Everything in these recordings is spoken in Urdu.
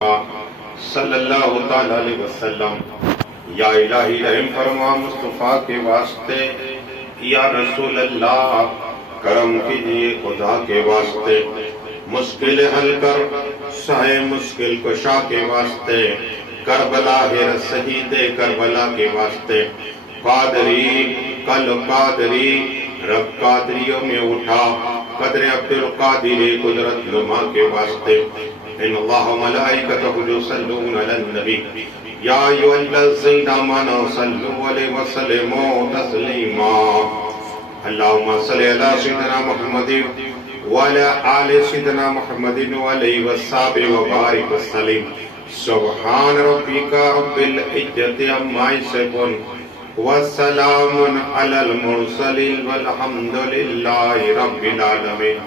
صلی اللہ تعالی علیہ وسلم۔ یا الہی رحم فرما مصطفیٰ کے واسطے، یا رسول اللہ کرم کیجئے خدا کے واسطے، مشکل حل کر سائے مشکل کشا کے واسطے، کربلا ہے شہید کربلا کے واسطے، قادری کل قادری رب قادریوں میں اٹھا، قدر عبد القادر قدرت نما کے واسطے۔ ان اللہ ملائکتہ یصلون علی النبی یا ایھا الذین آمنوا صلوا علیہ وسلموا تسلیما۔ اللہم صل علی سیدنا محمد وعلی آل سیدنا محمد وعلیہ وصحبہ وبارک وسلم۔ سبحان ربک رب العزۃ عما یصفون وسلام علی المرسلین والحمد للہ رب العالمین۔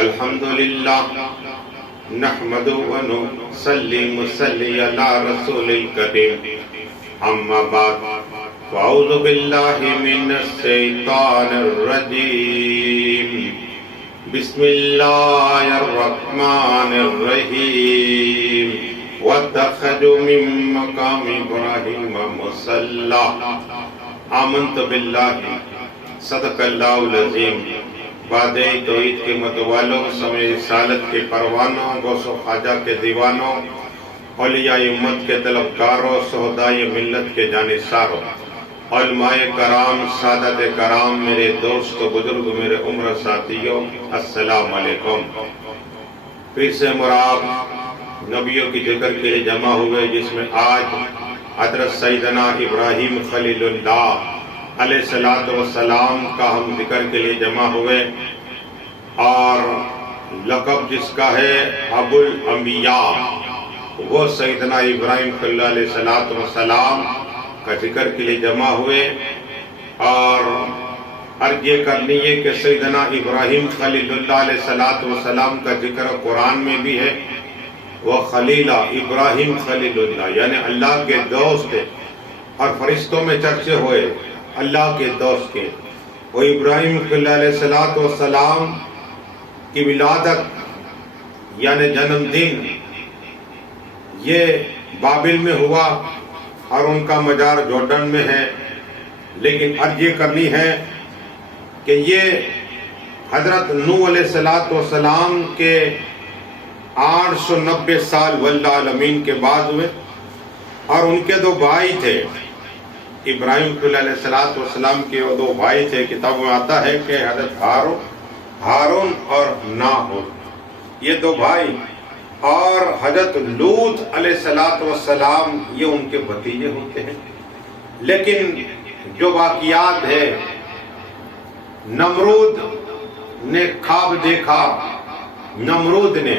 الحمدللہ نحمد و نصلی علی رسول الکریم، اما بعد فاعوذ باللہ من الشیطان الرجیم، بسم اللہ الرحمن الرحیم۔ واتخذوا من مقام ابراہیم مصلی۔ آمنت باللہ صدق اللہ العظیم۔ وعدہ توحید کے متوالوں، سمع رسالت کے پروانوں، غوث و خواجہ کے دیوانوں، اولیاء امت کے طلبکاروں، شہدائے ملت کے جانثاروں، علماء کرام، سادات کرام، میرے دوست و بزرگ، میرے عمر ساتھیوں، السلام علیکم۔ پھر سے مراد نبیوں کی ذکر کے لیے جمع ہوئے، جس میں آج حضرت سیدنا ابراہیم خلیل اللہ علیہ السلام کا ہم ذکر کے لیے جمع ہوئے، اور لقب جس کا ہے ابو الانبیاء، وہ سیدنا ابراہیم خلیل اللہ علیہ السلام کا ذکر کے لیے جمع ہوئے۔ اور عرض یہ کرنی ہے کہ سیدنا ابراہیم خلیل اللہ علیہ السلام کا ذکر قرآن میں بھی ہے، وہ خلیلہ ابراہیم خلیل اللہ، یعنی اللہ کے دوست، اور فرشتوں میں چرچے ہوئے اللہ کے دوست کے۔ وہ ابراہیم خلیل علیہ السلام کی ولادت یعنی جنم دن یہ بابل میں ہوا، اور ان کا مزار جوردن میں ہے۔ لیکن عرض یہ کرنی ہے کہ یہ حضرت نوح علیہ السلام کے 890 سال واللہ العالمین کے بعد ہوئے، اور ان کے دو بھائی تھے۔ ابراہیم خلیل علیہ السلام کے وہ دو بھائی تھے، کتاب میں آتا ہے کہ حضرت ہارون اور ناہور، یہ دو بھائی، اور حضرت لوط علیہ السلام یہ ان کے بھتیجے ہوتے ہیں۔ لیکن جو واقعات ہے، نمرود نے خواب دیکھا، نمرود نے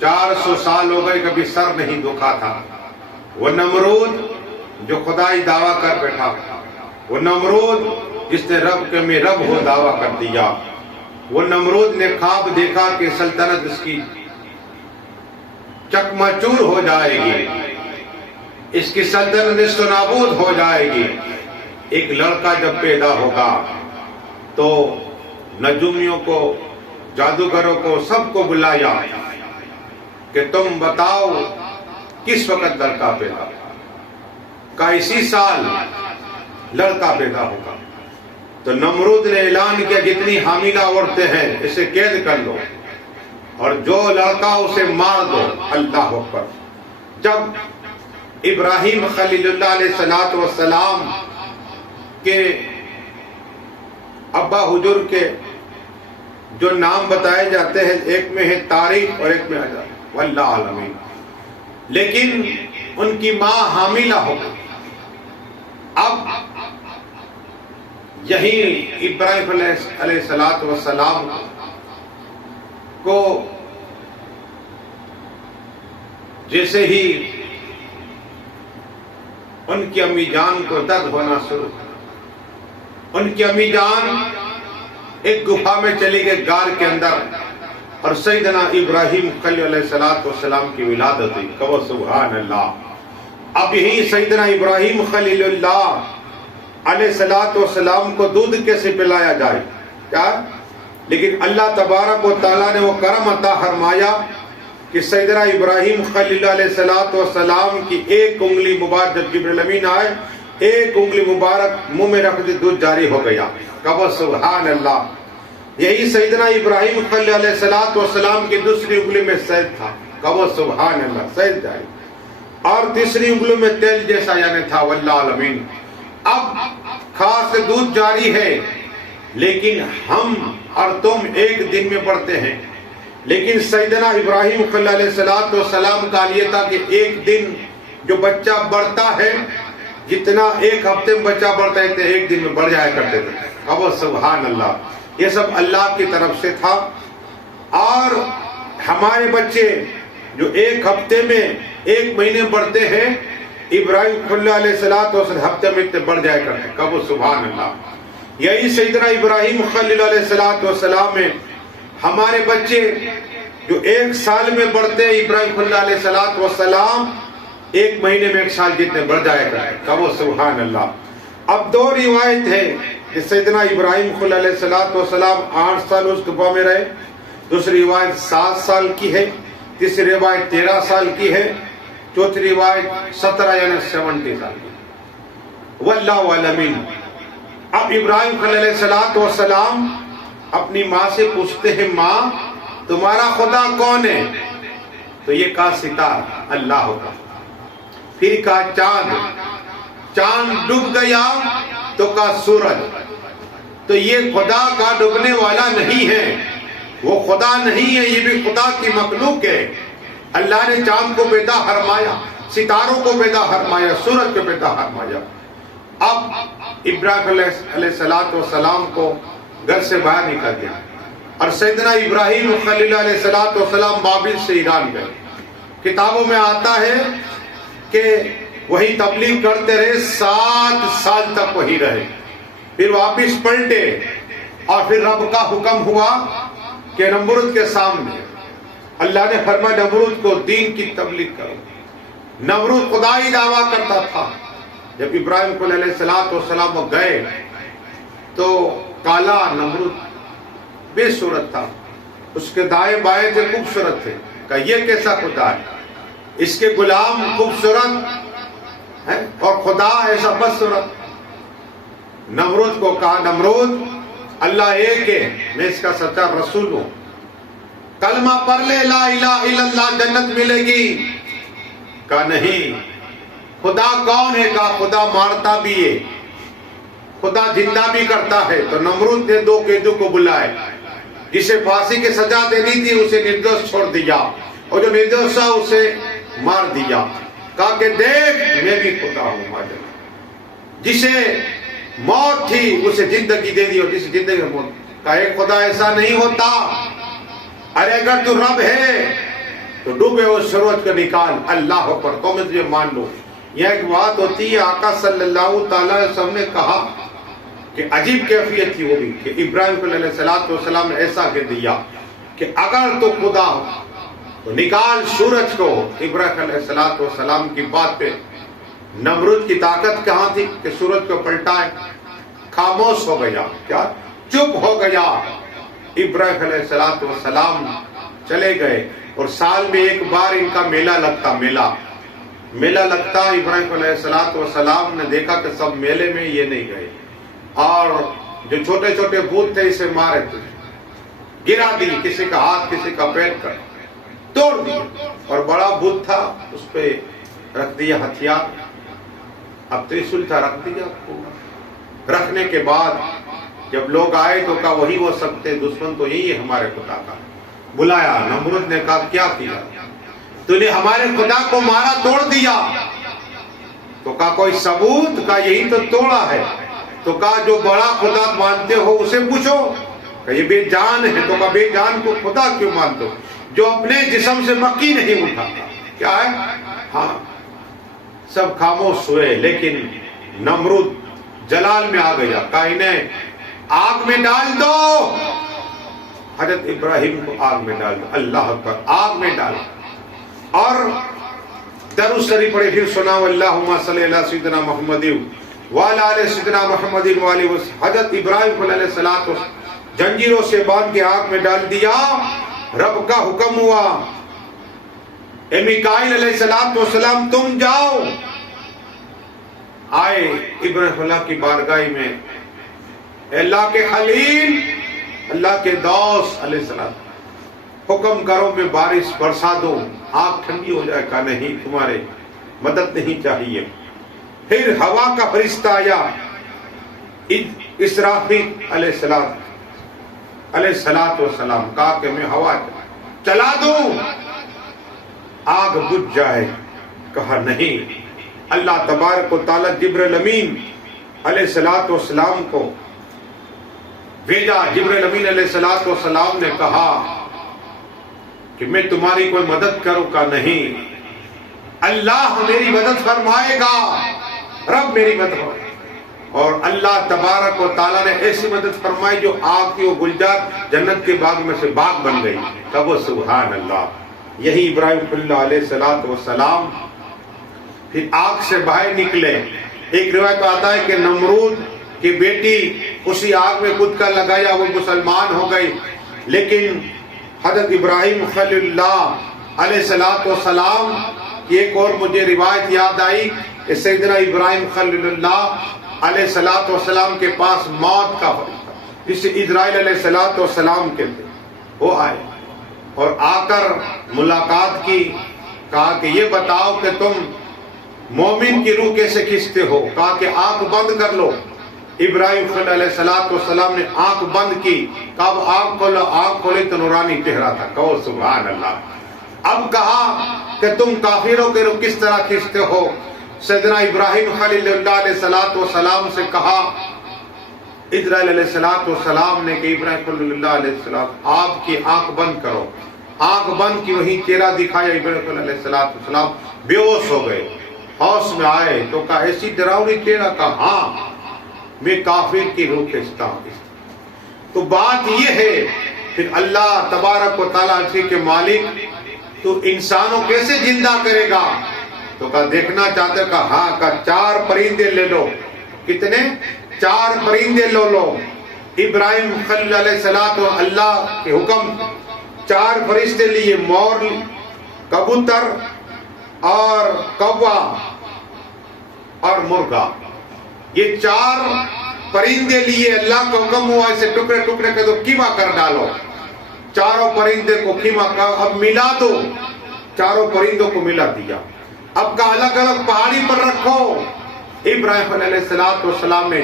400 سال ہو گئے کبھی سر نہیں دکھا تھا، وہ نمرود جو خدائی دعویٰ کر بیٹھا، وہ نمرود جس نے رب کے میں رب ہو دعویٰ کر دیا، وہ نمرود نے خواب دیکھا کہ سلطنت اس کی چکماچور ہو جائے گی، اس کی سلطنت نیست و نابود ہو جائے گی۔ ایک لڑکا جب پیدا ہوگا تو نجومیوں کو، جادوگروں کو، سب کو بلایا کہ تم بتاؤ کس وقت لڑکا پیدا ہوگا، کا اسی سال لڑکا پیدا ہوگا۔ تو نمرود نے اعلان کیا جتنی حاملہ عورتیں ہیں اسے قید کر لو، اور جو لڑکا اسے مار دو۔ اللہ اکبر۔ جب ابراہیم خلیل اللہ علیہ السلام کے ابا حجر کے جو نام بتائے جاتے ہیں، ایک میں ہے طارق اور ایک میں ہے واللہ عالمین، لیکن ان کی ماں حاملہ ہو گئی۔ اب یہی ابراہیم علیہ السلام کو جیسے ہی ان کی امی جان کو درد ہونا شروع، ان کی امی جان ایک گفا میں چلی گئی غار کے اندر، اور سیدنا ابراہیم خلیل علیہ السلام کی ولادت ہوئی۔ کہو سبحان اللہ۔ اب یہی سیدنا ابراہیم خلیل اللہ علیہ السلام کو دودھ کیسے پلایا جائے، کیا؟ لیکن اللہ تبارک و تعالیٰ نے وہ کرم عطا فرمایا کہ سیدنا ابراہیم خلیل اللہ علیہ السلام کی ایک انگلی مبارک جب جبرائیل امین آئے ایک انگلی مبارک منہ میں رکھ دی دودھ جاری ہو گیا. کہو سبحان اللہ. یہی سیدنا ابراہیم خلیل علیہ السلام کی دوسری انگلی میں شہد تھا. کہو سبحان اللہ. شہد جاری اور تیسری انگلی میں تیل جیسا یعنی تھا. واللہ العالمین. اب خاص دودھ جاری ہے لیکن ہم اور تم ایک دن میں بڑھتے ہیں. لیکن سیدنا ابراہیم خلیل علیہ السلام کا یہ تھا کہ ایک دن جو بچہ بڑھتا ہے جتنا ایک ہفتے میں بچہ بڑھتا ہے ایک دن میں بڑھ جایا کرتے تھے. اب سبحان اللہ. یہ سب اللہ کی طرف سے تھا. اور ہمارے بچے جو ایک ہفتے میں ایک مہینے بڑھتے ہیں ابراہیم خلیل علیہ السلام ہفتے میں اتنے بڑھ جایا کرتے. کب سبحان اللہ. یہی سیدنا ابراہیم خلیل علیہ السلام میں ہمارے بچے جو ایک سال میں بڑھتے ہیں ابراہیم خلیل علیہ السلام ایک مہینے میں ایک سال جتنے بڑھ جایا کرتے. کب سبحان اللہ. اب دو روایت ہے کہ سیدنا ابراہیم خلیل علیہ السلام 8 سال اس غبا میں رہے. دوسری روایت 7 سال کی ہے. تیسری روایت 13 سال کی ہے. چوتھی روایت 17 یعنی 70 سال کی. واللہ العالمین. اب ابراہیم خلیل علیہ السلام اپنی ماں سے پوچھتے ہیں ماں تمہارا خدا کون ہے؟ تو یہ کہا ستارہ اللہ ہوگا. پھر کہا چاند. چاند ڈوب گیا تو کہا سورج. تو یہ خدا کا ڈوبنے والا نہیں ہے. وہ خدا نہیں ہے. یہ بھی خدا کی مخلوق ہے. اللہ نے چاند کو پیدا فرمایا ستاروں کو پیدا فرمایا سورج کو پیدا فرمایا. اب ابراہیم علیہ السلام کو گھر سے باہر نکل گیا اور سیدنا ابراہیم خلیل علیہ السلام بابل سے ایران گئے. کتابوں میں آتا ہے کہ وہی تبلیغ کرتے رہے 7 سال تک وہی رہے. پھر واپس پلٹے اور پھر رب کا حکم ہوا کہ نمرود کے سامنے اللہ نے فرمایا نمرود کو دین کی تبلیغ کرو. نمرود خدائی دعویٰ کرتا تھا. جب ابراہیم خلیل علیہ السلام وہ گئے تو کالا نمرود بے صورت تھا. اس کے دائیں بائیں تھے خوبصورت تھے. کہ یہ کیسا خدا ہے؟ اس کے غلام خوبصورت ہے اور خدا ایسا بدصورت. نمرود کو کہا نمرود اللہ ایک ہے میں اس کا سچا رسول ہوں. کلمہ پڑھ لے لا الہ الا اللہ جنت ملے گی. کہا نہیں. خدا کون ہے؟ کہا خدا مارتا بھی ہے خدا زندہ بھی کرتا ہے. تو نمرود نے 2 قیدیوں کو بلائے. جسے پھانسی کی سزا دینی تھی اسے نردوش چھوڑ دیا اور جو نردوش تھا اسے مار دیا. کہا کہ دیکھ میں بھی خدا ہوں. جسے موت تھی اسے زندگی دے دی اور جسے زندگی میں موت. کہا ایک خدا ایسا نہیں ہوتا. ارے اگر تو رب ہے تو ڈوبے ہوئے سورج کو نکال. اللہ پر تو میں تجھے مان لو. یہ ایک بات ہوتی ہے آقا صلی اللہ تعالی علیہ وسلم نے کہا کہ عجیب کیفیت تھی وہ بھی کہ ابراہیم علیہ السلام نے ایسا کہہ دیا کہ اگر تو خدا ہو تو نکال سورج کو. ابراہیم علیہ السلام کی بات پہ نمرود کی طاقت کہاں تھی کہ سورج کو پلٹائے؟ خاموش ہو گیا. کیا چپ ہو گیا. ابراہیم علیہ السلام چلے گئے اور سال میں ایک بار ان کا میلہ لگتا. میلہ لگتا. ابراہیم علیہ السلام نے دیکھا کہ سب میلے میں یہ نہیں گئے اور جو چھوٹے چھوٹے بت تھے اسے مارے تھے گرا دی. کسی کا ہاتھ کسی کا پیر کر توڑ دیا اور بڑا بت تھا اس پہ رکھ دیا ہتھیار. اب ترسول تھا رکھ دیا. رکھنے کے بعد جب لوگ آئے تو کہا وہی وہ سب تھے دشمن تو یہی ہے ہمارے خدا کا. بلایا. نمرود نے کہا کیا کیا؟ تو نے ہمارے خدا کو مارا توڑ دیا. تو کہا کوئی ثبوت؟ کہا یہی تو توڑا ہے. تو کہا جو بڑا خدا مانتے ہو اسے پوچھو. کہ یہ بے جان ہے. تو کہا بے جان کو خدا کیوں مانتے ہو جو اپنے جسم سے مکی نہیں اٹھاتا؟ کیا ہے؟ ہاں سب خاموش ہوئے. لیکن نمرود جلال میں آ گیا. کہا انہیں آگ میں ڈال دو. حضرت ابراہیم کو آگ میں ڈال دو. اللہ اکبر. آگ میں ڈال اور درود شریف پڑھے. پھر سنا اللہم صلی علی سیدنا محمد وعلی آل سیدنا محمد وعلی. حضرت ابراہیم علیہ السلام جنجیروں سے باندھ کے آگ میں ڈال دیا. رب کا حکم ہوا اے میکائیل علیہ السلام تم جاؤ. آئے ابراہیم اللہ کی بارگاہ میں، اے اللہ کے خلیل، اللہ کے دوست علیہ السلام، حکم کرو میں بارش برسا دوں، آگ ٹھنڈی ہو جائے. کہا نہیں، تمہارے مدد نہیں چاہیے. پھر ہوا کا فرشتہ آیا، اسرافیل علیہ السلام، کہا کہ میں ہوا چلا دوں آگ بجھ جائے. کہا نہیں. اللہ تبارک و تعالی جبرائیل امین علیہ السلام کو بھیجا. جبرائیل امین علیہ السلام نے کہا کہ میں تمہاری کوئی مدد کروں؟ کا نہیں، اللہ میری مدد فرمائے گا، رب میری مدد فرمائے. اور اللہ تبارک و تعالیٰ نے ایسی مدد فرمائی جو آگ کی وہ گلزار جنت کے باغ میں سے باغ بن گئی. تب وہ سبحان اللہ. یہی ابراہیم اللہ علیہ السلام پھر آگ سے باہر نکلے. ایک روایت آتا ہے کہ نمرود کی بیٹی اسی آگ میں کود کر لگایا، وہ مسلمان ہو گئی. لیکن حضرت ابراہیم خلیل اللہ علیہ السلام کی ایک اور مجھے روایت یاد آئی کہ سیدنا ابراہیم خلیل اللہ علیہ السلام کے پاس موت کا فرشتہ جسے اسرائیل علیہ السلام کہتے، وہ آئے اور آ کر ملاقات کی. کہا کہ یہ بتاؤ کہ تم مومن کی روح کیسے کھینچتے ہو؟ کہا کہ آنکھ بند کر لو. ابراہیم خلیل علیہ السلام نے آنکھ بند کی. کب آنکھ کھولا، آنکھ کھولے تو نورانی چہرہ تھا. کہو سبحان اللہ. اب کہا کہ تم کافروں کے روح کس طرح کھینچتے ہو؟ سیدنا ابراہیم خلیل اللہ علیہ السلام سے کہا اسرائیل علیہ السلام نے کہ ابراہیم خلیل اللہ علیہ السلام آپ کی آنکھ بند کرو. آنکھ بند کی، وہی چہرہ دکھایا. ابراہیم خلیل علیہ السلام بے ہوش ہو گئے. ہوش میں آئے تو کہا ایسی ڈراؤنی چہرہ؟ کہا ہاں، میں کافر کی روح کھینچتا ہوں. تو بات یہ ہے پھر اللہ تبارک و تعالیٰ کے مالک تو انسانوں کیسے زندہ کرے گا؟ تو کہا دیکھنا چاہتے؟ کہا ہاں. کہا 4 پرندے لے لو. کتنے؟ 4 پرندے لو. ابراہیم خلیل علیہ السلام اللہ کے حکم 4 فرشتے لیے، مور، کبوتر اور کوا اور مرغا. یہ 4 پرندے لیے. اللہ کا حکم ہوا اسے ٹکڑے ٹکڑے کر دو، کیما کر ڈالو. 4 پرندے کو کیما کر اب ملا دو. 4 پرندوں کو ملا دیا. اب کا الگ الگ پہاڑی پر رکھو. ابراہیم علیہ السلام نے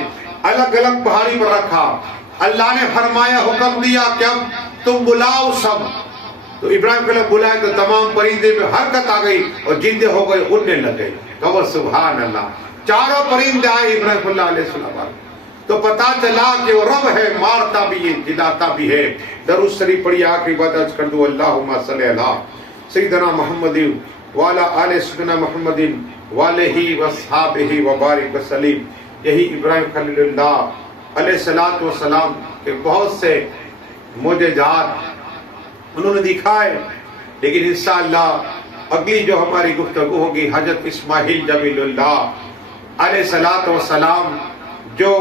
الگ الگ پہاڑی پر رکھا. اللہ نے فرمایا، حکم دیا کہ اب تم بلاؤ سب. تو ابراہیم علیہ بلائے تو تمام پرندے میں حرکت آ گئی اور زندے ہو گئے، اڑنے لگے. کہو سبحان اللہ. 4 پرندے آئے ابراہیم اللہ علیہ السلام. تو پتا چلا کہ وہ رب ہے، مارتا بھی ہے، جلاتا بھی ہے. درود شریف پڑھی، آخری بات عرض کر دوں. اللہم صلی علی سیدنا محمد وعلی آل سیدنا محمد وعلیہ وصحابہ وبارک وسلم. یہی ابراہیم خلیل اللہ علیہ السلام کے بہت سے معجزات انہوں نے دکھائے. لیکن انشاءاللہ اگلی جو ہماری گفتگو ہوگی حضرت اسماعیل جلیل اللہ علیہ السلام جو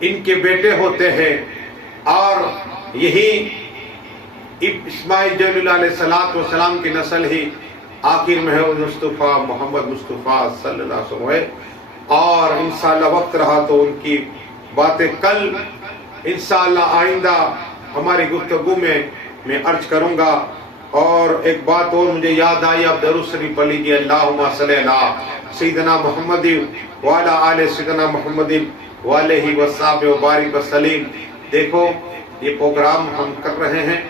ان کے بیٹے ہوتے ہیں، اور یہی اسماعیل جلیل اللہ علیہ السلام کی نسل ہی آخر میں ہے مصطفیٰ محمد مصطفیٰ صلی اللہ علیہ وسلم ہے. اور انشاءاللہ وقت رہا تو ان کی باتیں کل انشاءاللہ آئندہ ہماری گفتگو میں عرض کروں گا. اور ایک بات اور مجھے یاد آئی، آپ درود شریف پڑھ لیجیے. اللہم صلی علی سیدنا محمد وعلی آل سیدنا محمد وعلیہ وصحبہ وبارک وسلم. دیکھو یہ پروگرام ہم کر رہے ہیں،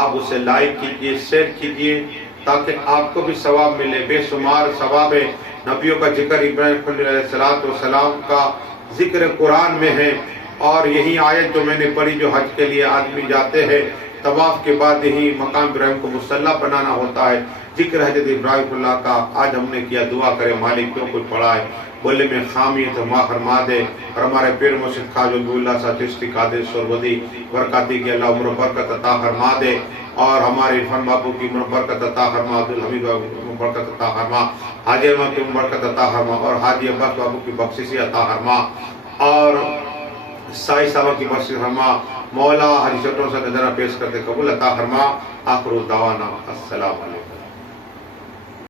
آپ اسے لائک کیجئے، شیئر کیجئے تاکہ آپ کو بھی ثواب ملے. بے شمار ثواب ہے. نبیوں کا ذکر ابراہیم خلیل علیہ السلام کا ذکر قرآن میں ہے. اور یہی آیت جو میں نے پڑھی، جو حج کے لیے آدمی جاتے ہیں طواف کے بعد یہی مقام ابراہیم کو مصلی بنانا ہوتا ہے. ذکر حضرت ابراہیم اللہ کا آج ہم نے کیا. دعا کرے مالک کیوں کچھ پڑھا ہے بولے میں خامی تو ماں فرما دے. اور ہمارے پیر مرشد خواجہ اللہ صاحب چشتی قادر سرودی برکاتی کی اللہ عمر برکت عطا فرما دے. اور ہمارے عرفان بابو کی عمر برکت عطا فرما، عبدالحمید بابو کی برکت عطا فرما، حاجی احمد کی برکت عطا فرما، اور حاجی عباس بابو کی بخششی عطا فرما، اور سائی صاحب کی بخشش فرما. مولا حدیث سے نظرہ پیش کرتے قبول عطا فرما. آخر دعوانا السلام علیکم.